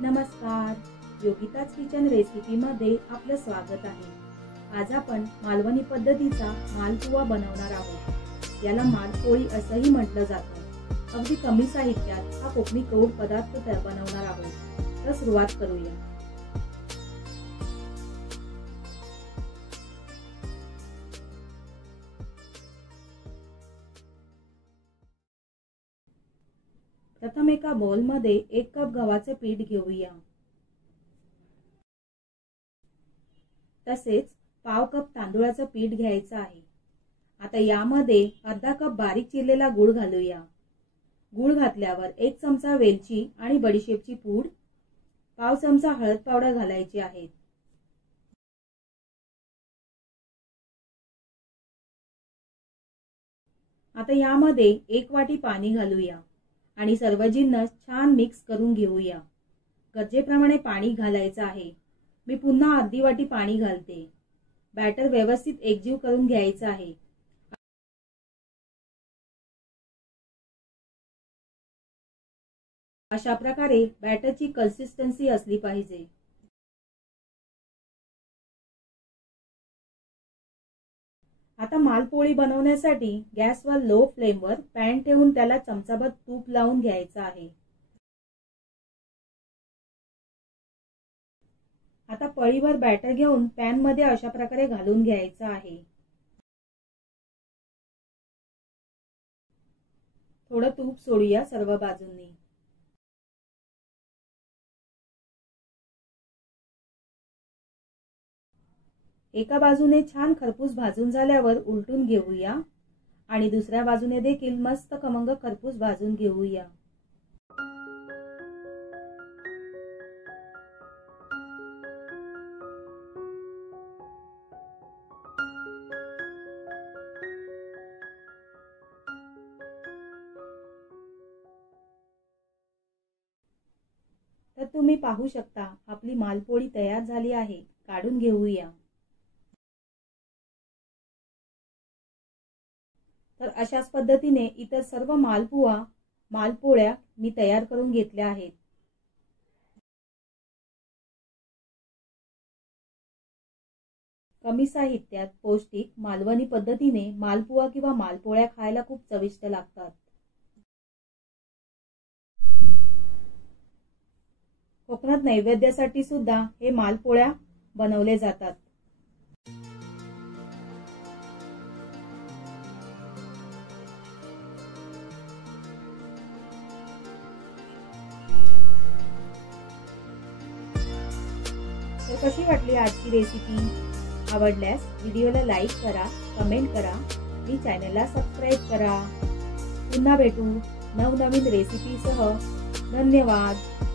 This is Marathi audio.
नमस्कार, योगिताज किचन रेसिपीमध्ये आपलं स्वागत आहे। आज आपण मालवणी पद्धतीचा मालपुवा बनवणार आहोत। याला मालपोळी असंही म्हटलं जातं। अगदी कमी साहित्यात हा कोकणी प्रौढ पदार्थ बनवणार आहोत। तर सुरुवात करूया। प्रथम एका बाउल मध्ये 1 कप गव्हाचे पीठ घेऊया। तसेच पाव कप तांदूळाचं पीठ घ्यायचं आहे। आता यामध्ये अर्धा कप बारीक चिरलेला गूळ घालूया। गूळ घातल्यावर 1 चमचा वेलची आणि बडीशेपची पूड, पाव चमचा हळद पावडर घालायची आहे। आता यामध्ये 1 वाटी पाणी घालूया आणि सर्व जिन्नस छान मिक्स करून घेऊया। गरजेप्रमाणे पाणी घालायचं आहे। मी पुन्हा अर्धी वाटी पाणी घालते। बॅटर व्यवस्थित एकजीव करून घ्यायचं आहे। अशा प्रकारे बॅटरची कन्सिस्टन्सी असली पाहिजे। आता मालपोळी बनवण्यासाठी गॅसवर लो फ्लेमवर पॅन ठेवून त्याला चमचाभर तूप लावून घ्यायचं आहे। आता पळीवर बॅटर घेऊन पॅन मध्ये अशा प्रकारे घालून घ्यायचं आहे। थोडं तूप सोडूया सर्व बाजूंनी। एका बाजूने छान खरपूस भाजून झाल्यावर उलटून घेऊया आणि दुसऱ्या बाजूने देखील मस्त खमंग खरपूस भाजून घेऊया। तर तुम्ही पाहू शकता आपली मालपोळी तयार झाली आहे। काढून घेऊया। तर अशाच पद्धतीने इतर सर्व मालपोळ्या मी तयार करून घेतल्या आहेत। कमी साहित्यात पौष्टिक मालवणी पद्धतीने मालपुवा किंवा मालपोळ्या खायला खूप चविष्ट लागतात। कोकणात नैवेद्यासाठी सुद्धा हे मालपोळ्या बनवले जातात। तर कशी वाटली आजची रेसिपी? आवडल्यास व्हिडिओला लाईक करा, कमेंट करा आणि चॅनलला सबस्क्राईब करा। पुन्हा भेटू नवनवीन रेसिपीसह। धन्यवाद।